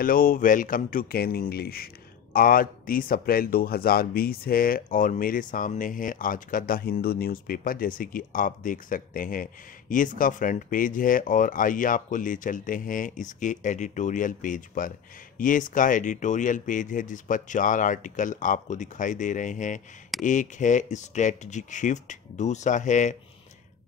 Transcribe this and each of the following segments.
Hello, welcome to can English. आज 30 अप्रैल 2020 है और मेरे सामने है आज का द हिंदू न्यूज़पेपर। जैसे कि आप देख सकते हैं, ये इसका फ्रंट पेज है और आइए आपको ले चलते हैं इसके एडिटोरियल पेज पर। ये इसका एडिटोरियल पेज है जिस पर 4 आर्टिकल आपको दिखाई दे रहे हैं। एक है स्ट्रेटजिक शिफ्ट, दूसरा है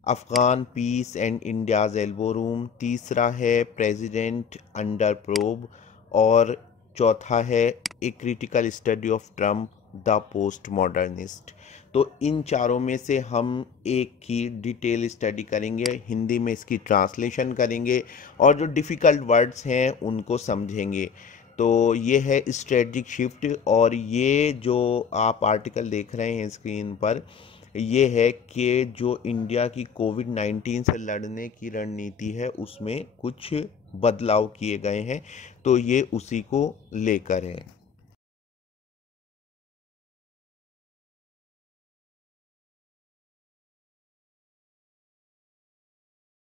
Afghan peace and India's elbow room, तीसरा है प्रेसिडेंट अंडर प्रोब और चौथा है a critical study of Trump the post modernist. तो इन चारों में से हम एक की डिटेल स्टडी करेंगे, हिंदी में इसकी ट्रांसलेशन करेंगे और जो डिफ़िकल्ट वर्ड्स हैं उनको समझेंगे। तो ये है स्ट्रेटजिक शिफ्ट और ये जो आप आर्टिकल देख रहे हैं स्क्रीन पर, ये है कि जो इंडिया की कोविड-19 से लड़ने की रणनीति है उसमें कुछ बदलाव किए गए हैं, तो ये उसी को लेकर है।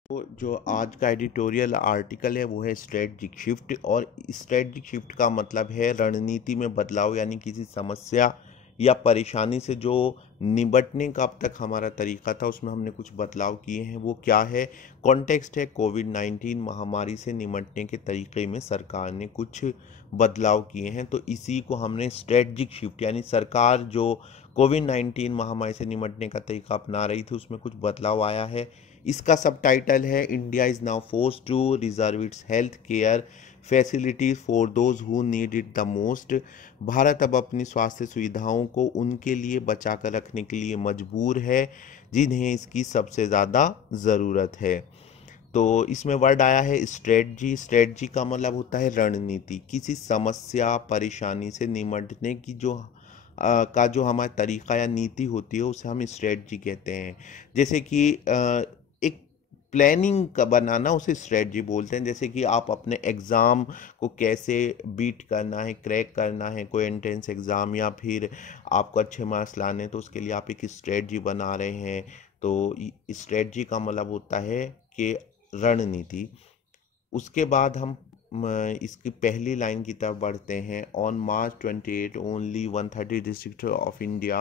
तो जो आज का एडिटोरियल आर्टिकल है वो है स्ट्रेटजिक शिफ्ट, और स्ट्रेटजिक शिफ्ट का मतलब है रणनीति में बदलाव, यानी किसी समस्या या परेशानी से जो निपटने का अब तक हमारा तरीका था उसमें हमने कुछ बदलाव किए हैं। वो क्या है? कॉन्टेक्स्ट है कोविड-19 महामारी से निपटने के तरीके में सरकार ने कुछ बदलाव किए हैं, तो इसी को हमने स्ट्रेटजिक शिफ्ट, यानी सरकार जो कोविड-19 महामारी से निपटने का तरीका अपना रही थी उसमें कुछ बदलाव आया है। इसका सबटाइटल है India is now forced to reserve its health care facilities for those who need it the most. Bharat अब अपनी स्वास्थ्य सुविधाओं को उनके लिए बचा कर रखने के लिए मजबूर है जिन्हें इसकी सबसे ज़्यादा ज़रूरत है। तो इसमें वर्ड आया है स्ट्रेटजी। स्ट्रेटजी का मतलब होता है रणनीति, किसी समस्या परेशानी से निपटने की जो हमारा तरीका या नीति होती है उसे हम स्ट्रेटजी कहते हैं। जैसे कि एक प्लानिंग का बनाना उसे स्ट्रेटजी बोलते हैं। जैसे कि आप अपने एग्ज़ाम को कैसे बीट करना है, क्रैक करना है, कोई एंट्रेंस एग्ज़ाम, या फिर आपको अच्छे मार्क्स लाने हैं तो उसके लिए आप एक स्ट्रेटजी बना रहे हैं। तो स्ट्रेटजी का मतलब होता है कि रणनीति। उसके बाद हम इसकी पहली लाइन की तरफ बढ़ते हैं। On March 28 only 130 district of India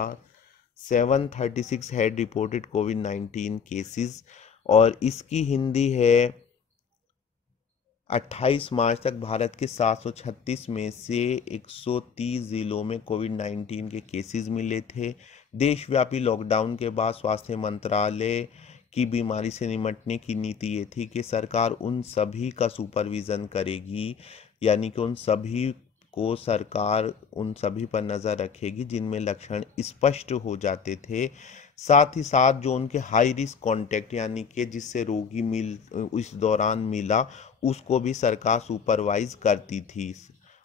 736 had reported covid cases, और इसकी हिंदी है 28 मार्च तक भारत के 736 में से 130 जिलों में कोविड-19 के केसेस मिले थे। देशव्यापी लॉकडाउन के बाद स्वास्थ्य मंत्रालय की बीमारी से निपटने की नीति ये थी कि सरकार उन सभी का सुपरविज़न करेगी, यानी कि सरकार उन सभी पर नज़र रखेगी जिनमें लक्षण स्पष्ट हो जाते थे। साथ ही साथ जो उनके हाई रिस्क कॉन्टैक्ट, यानी कि जिससे रोगी इस दौरान मिला, उसको भी सरकार सुपरवाइज करती थी।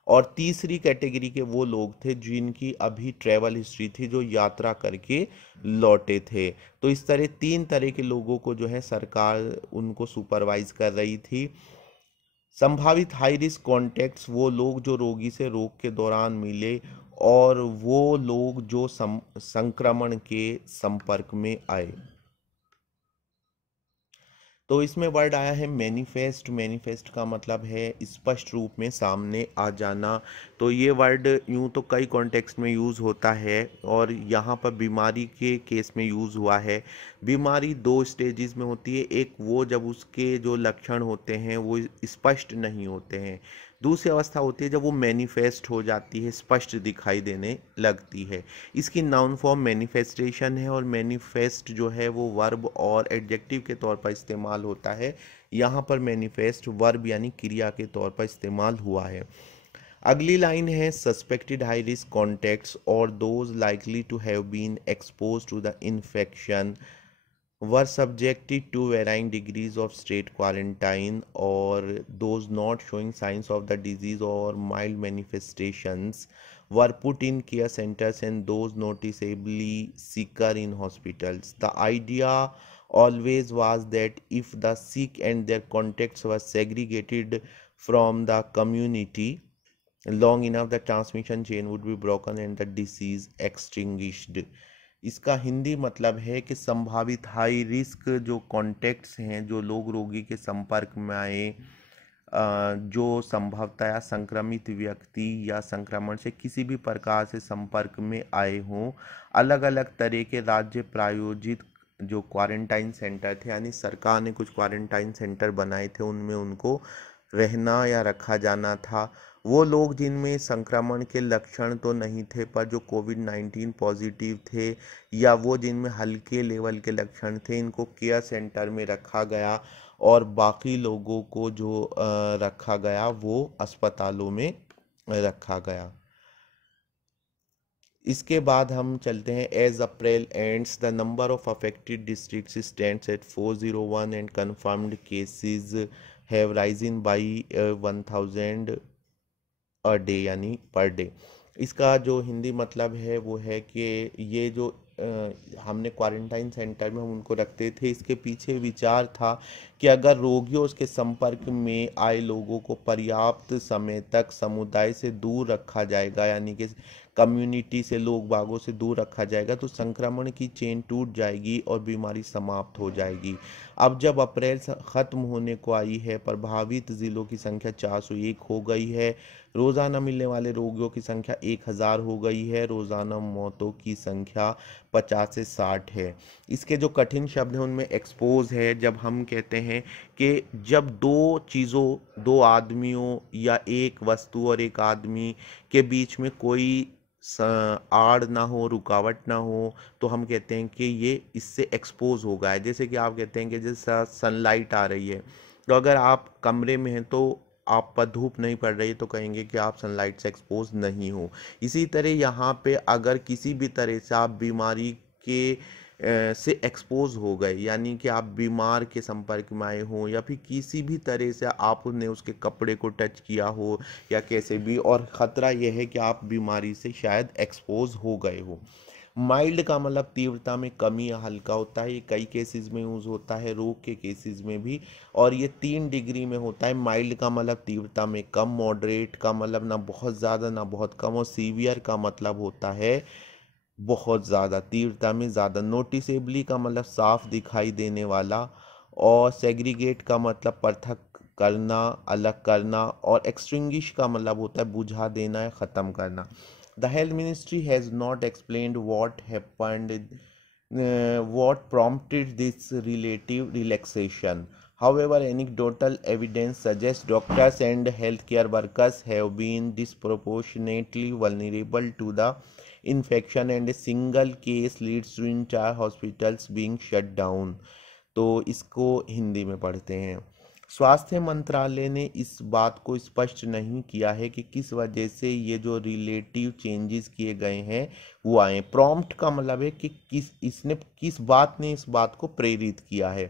और तीसरी कैटेगरी के वो लोग थे जिनकी अभी ट्रैवल हिस्ट्री थी, जो यात्रा करके लौटे थे। तो इस तरह 3 तरह के लोगों को जो है सरकार उनको सुपरवाइज कर रही थी। संभावित हाई रिस्क कॉन्टैक्ट्स वो लोग जो रोगी से रोग के दौरान मिले, और वो लोग जो संक्रमण के संपर्क में आए। तो इसमें वर्ड आया है मैनिफेस्ट। मैनिफेस्ट का मतलब है स्पष्ट रूप में सामने आ जाना। तो ये वर्ड यूं तो कई कॉन्टेक्स्ट में यूज़ होता है, और यहाँ पर बीमारी के केस में यूज़ हुआ है। बीमारी 2 स्टेजेस में होती है। एक वो जब उसके जो लक्षण होते हैं वो स्पष्ट नहीं होते हैं। दूसरी अवस्था होती है जब वो मैनिफेस्ट हो जाती है, स्पष्ट दिखाई देने लगती है। इसकी नाउन फॉर्म मैनिफेस्टेशन है, और मैनिफेस्ट जो है वो वर्ब और एडजेक्टिव के तौर पर इस्तेमाल होता है। यहाँ पर मैनिफेस्ट वर्ब यानी क्रिया के तौर पर इस्तेमाल हुआ है। अगली लाइन है सस्पेक्टेड हाई रिस्क कॉन्टैक्ट्स और those likely to have been expose to the infection were subjected to varying degrees of state quarantine, or those not showing signs of the disease or mild manifestations were put in care centers, and those noticeably sicker in hospitals. The idea always was that if the sick and their contacts were segregated from the community long enough, the transmission chain would be broken and the disease extinguished. इसका हिंदी मतलब है कि संभावित high risk जो contacts हैं, जो लोग रोगी के संपर्क में आए, जो संभवतया संक्रमित व्यक्ति या संक्रमण से किसी भी प्रकार से संपर्क में आए हों। अलग अलग तरह के राज्य प्रायोजित जो क्वारंटाइन सेंटर थे, यानी सरकार ने कुछ क्वारंटाइन सेंटर बनाए थे, उनमें उनको रहना या रखा जाना था। वो लोग जिनमें संक्रमण के लक्षण तो नहीं थे पर जो कोविड-19 पॉजिटिव थे, या वो जिनमें हल्के लेवल के लक्षण थे, इनको केयर सेंटर में रखा गया और बाकी लोगों को जो रखा गया वो अस्पतालों में रखा गया। इसके बाद हम चलते हैं। As April ends the number of affected districts stands at 401 and confirmed cases have risen by 1000 a day, यानी पर डे। इसका जो हिंदी मतलब है वो है कि ये जो हमने क्वारंटाइन सेंटर में हम उनको रखते थे, इसके पीछे विचार था कि अगर रोगियों उसके संपर्क में आए लोगों को पर्याप्त समय तक समुदाय से दूर रखा जाएगा, यानी कि कम्युनिटी से, लोग बागों से दूर रखा जाएगा, तो संक्रमण की चेन टूट जाएगी और बीमारी समाप्त हो जाएगी। अब जब अप्रैल ख़त्म होने को आई है, प्रभावित ज़िलों की संख्या 401 हो गई है, रोज़ाना मिलने वाले रोगियों की संख्या 1000 हो गई है, रोज़ाना मौतों की संख्या 50 से 60 है। इसके जो कठिन शब्द हैं उनमें एक्सपोज है। जब हम कहते हैं कि जब दो चीज़ों, दो आदमियों या एक वस्तु और एक आदमी के बीच में कोई आड़ ना हो, रुकावट ना हो, तो हम कहते हैं कि ये इससे एक्सपोज हो गया है। जैसे कि आप कहते हैं कि जैसा सनलाइट आ रही है, तो अगर आप कमरे में हैं तो आप पर धूप नहीं पड़ रही है, तो कहेंगे कि आप सनलाइट से एक्सपोज नहीं हो। इसी तरह यहाँ पे अगर किसी भी तरह से आप बीमारी के से एक्सपोज हो गए, यानी कि आप बीमार के संपर्क में आए हों, या फिर किसी भी तरह से आपने उसके कपड़े को टच किया हो या कैसे भी, और ख़तरा यह है कि आप बीमारी से शायद एक्सपोज हो गए हो। माइल्ड का मतलब तीव्रता में कमी या हल्का होता है। ये कई केसेस में यूज़ होता है, रोग के केसेस में भी, और ये 3 डिग्री में होता है। माइल्ड का मतलब तीव्रता में कम, मॉडरेट का मतलब ना बहुत ज़्यादा ना बहुत कम, और सीवियर का मतलब होता है बहुत ज़्यादा, तीव्रता में ज़्यादा। नोटिसेबली का मतलब साफ दिखाई देने वाला, और सेग्रीगेट का मतलब पृथक करना, अलग करना, और एक्सटिंग्विश का मतलब होता है बुझा देना या ख़त्म करना। The health ministry has not explained what happened, what prompted this relative relaxation. However, anecdotal evidence suggests doctors and healthcare workers have been disproportionately vulnerable to the infection, and a single case leads to entire hospitals being shut down. तो इसको हिंदी में पढ़ते हैं। स्वास्थ्य मंत्रालय ने इस बात को स्पष्ट नहीं किया है कि किस वजह से ये जो रिलेटिव चेंजेस किए गए हैं वो आए। प्रॉम्प्ट का मतलब है कि किस बात ने इस बात को प्रेरित किया है।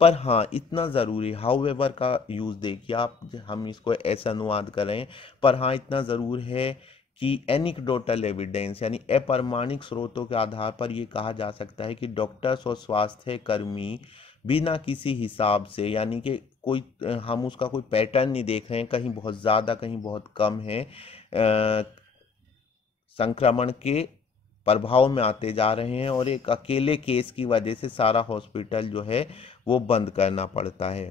पर हाँ, इतना ज़रूरी, हाउएवर का यूज़ देखिए आप, हम इसको ऐसा अनुवाद कर रहे हैं, पर हाँ इतना ज़रूर है कि एनिक्डोटल एविडेंस, यानी अप्रमाणिक स्रोतों के आधार पर यह कहा जा सकता है कि डॉक्टर्स और स्वास्थ्य कर्मी बिना किसी हिसाब से, यानी कि कोई हम उसका कोई पैटर्न नहीं देख रहे हैं, कहीं बहुत ज़्यादा कहीं बहुत कम है, संक्रमण के प्रभाव में आते जा रहे हैं, और एक अकेले केस की वजह से सारा हॉस्पिटल जो है वो बंद करना पड़ता है।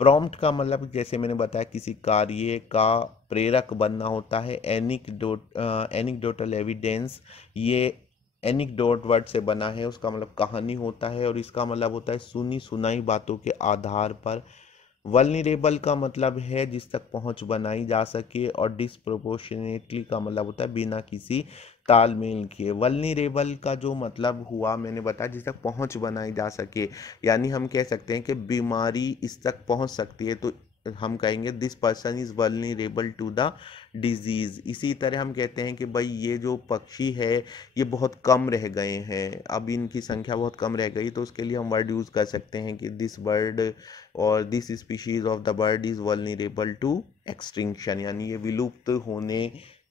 प्रॉम्प्ट का मतलब जैसे मैंने बताया किसी कार्य का प्रेरक बनना होता है। एनिक्डोटल एविडेंस, ये एनिक्डोट वर्ड से बना है, उसका मतलब कहानी होता है, और इसका मतलब होता है सुनी सुनाई बातों के आधार पर। वल्नरेबल का मतलब है जिस तक पहुंच बनाई जा सके, और डिस्प्रोपोर्शनेटली का मतलब होता है बिना किसी तालमेल किए। वल्नरेबल का जो मतलब हुआ मैंने बताया, जिस तक पहुंच बनाई जा सके, यानी हम कह सकते हैं कि बीमारी इस तक पहुंच सकती है, तो हम कहेंगे this person is vulnerable to the disease. इसी तरह हम कहते हैं कि भाई ये जो पक्षी है ये बहुत कम रह गए हैं, अब इनकी संख्या बहुत कम रह गई, तो उसके लिए हम वर्ड यूज़ कर सकते हैं कि दिस बर्ड और this species of the bird is vulnerable to extinction, यानी ये विलुप्त होने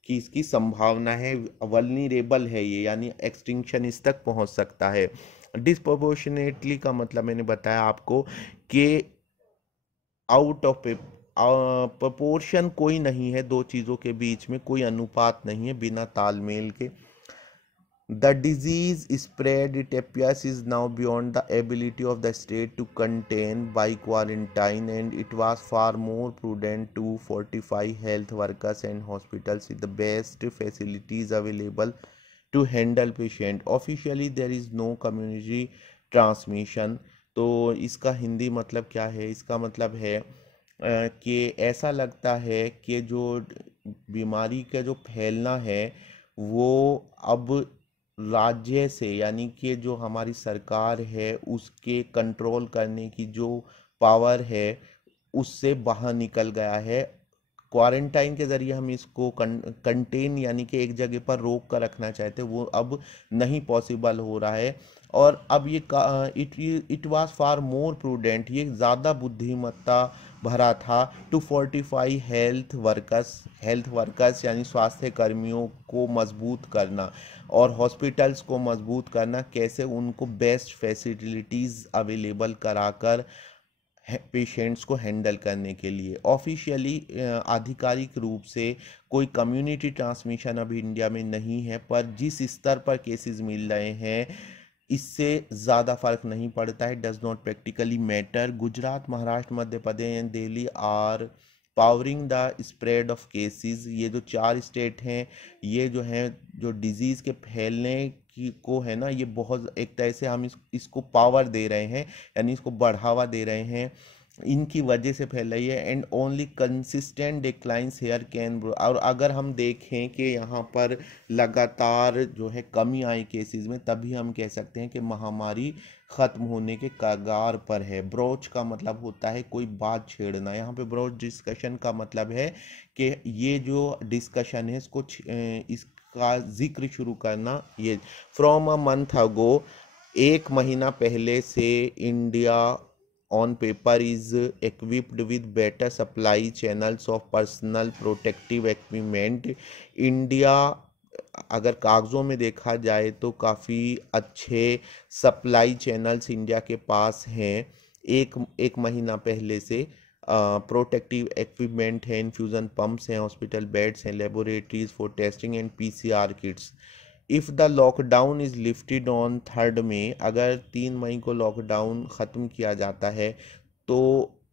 की इसकी संभावना है, वल्नरेबल है ये, यानी एक्सटिंक्शन इस तक पहुंच सकता है। डिस्प्रोपोर्शनेटली का मतलब मैंने बताया आपको कि आउट ऑफ प्रपोर्शन कोई नहीं है, दो चीज़ों के बीच में कोई अनुपात नहीं है, बिना तालमेल के। The disease spread, it appears, is now beyond the ability of the state to contain by quarantine, and it was far more prudent to fortify health workers and hospitals with the best facilities available to handle patient. Officially there is no community transmission। तो इसका हिंदी मतलब क्या है? इसका मतलब है कि ऐसा लगता है कि जो बीमारी का जो फैलना है वो अब राज्य से, यानी कि जो हमारी सरकार है उसके कंट्रोल करने की जो पावर है उससे बाहर निकल गया है। क्वारंटाइन के ज़रिए हम इसको कंटेन यानी कि एक जगह पर रोक कर रखना चाहते, वो अब नहीं पॉसिबल हो रहा है। और अब ये it was far more prudent, ये ज़्यादा बुद्धिमत्ता भरा था, टू फोर्टिफाई हेल्थ वर्कर्स यानी स्वास्थ्य कर्मियों को मजबूत करना और हॉस्पिटल्स को मजबूत करना। कैसे? उनको बेस्ट फैसिलिटीज़ अवेलेबल कराकर पेशेंट्स को हैंडल करने के लिए। ऑफिशियली आधिकारिक रूप से कोई कम्युनिटी ट्रांसमिशन अभी इंडिया में नहीं है, पर जिस स्तर पर केसेस मिल रहे हैं इससे ज़्यादा फर्क नहीं पड़ता है, does not practically matter. Gujarat, Maharashtra, Madhya Pradesh and Delhi are powering the spread of cases. ये जो 4 स्टेट हैं, ये जो हैं जो डिजीज़ के फैलने की को है ना, ये बहुत एक तरह से हम इसको पावर दे रहे हैं, यानी इसको बढ़ावा दे रहे हैं, इनकी वजह से फैल रही है। And only consistent declines here can. और अगर हम देखें कि यहाँ पर लगातार जो है कमी आई केसेस में, तभी हम कह सकते हैं कि महामारी ख़त्म होने के कगार पर है। ब्रोच का मतलब होता है कोई बात छेड़ना, यहाँ पे ब्रोच डिस्कशन का मतलब है कि ये जो डिस्कशन है इसका जिक्र शुरू करना। ये फ्रॉम अ मंथ अगो, एक महीना पहले से India on paper is equipped with better supply channels of personal protective equipment। India अगर कागज़ों में देखा जाए तो काफ़ी अच्छे सप्लाई चैनल्स इंडिया के पास हैं। एक महीना पहले से प्रोटेक्टिव इक्विपमेंट है, इन्फ्यूज़न पंप्स हैं, हॉस्पिटल बेड्स हैं, laboratories for testing and PCR kits. If the lockdown is lifted on 3 May, अगर 3 मई को लॉकडाउन ख़त्म किया जाता है तो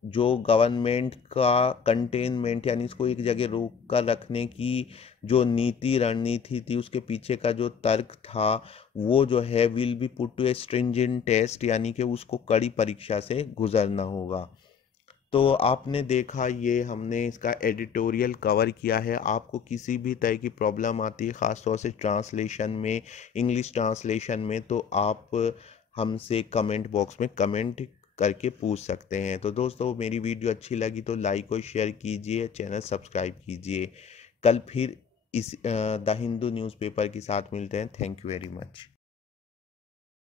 जो गवर्नमेंट का कंटेनमेंट यानी इसको एक जगह रोक कर रखने की जो रणनीति थी, उसके पीछे का जो तर्क था वो जो है will be put to a stringent test, यानी कि उसको कड़ी परीक्षा से गुजरना होगा। तो आपने देखा, ये हमने इसका एडिटोरियल कवर किया है। आपको किसी भी तरह की प्रॉब्लम आती है ख़ास तौर से ट्रांसलेशन में, इंग्लिश ट्रांसलेशन में, तो आप हमसे कमेंट बॉक्स में कमेंट करके पूछ सकते हैं। तो दोस्तों, मेरी वीडियो अच्छी लगी तो लाइक और शेयर कीजिए, चैनल सब्सक्राइब कीजिए। कल फिर इस द हिंदू न्यूज़पेपर के साथ मिलते हैं। Thank you very much.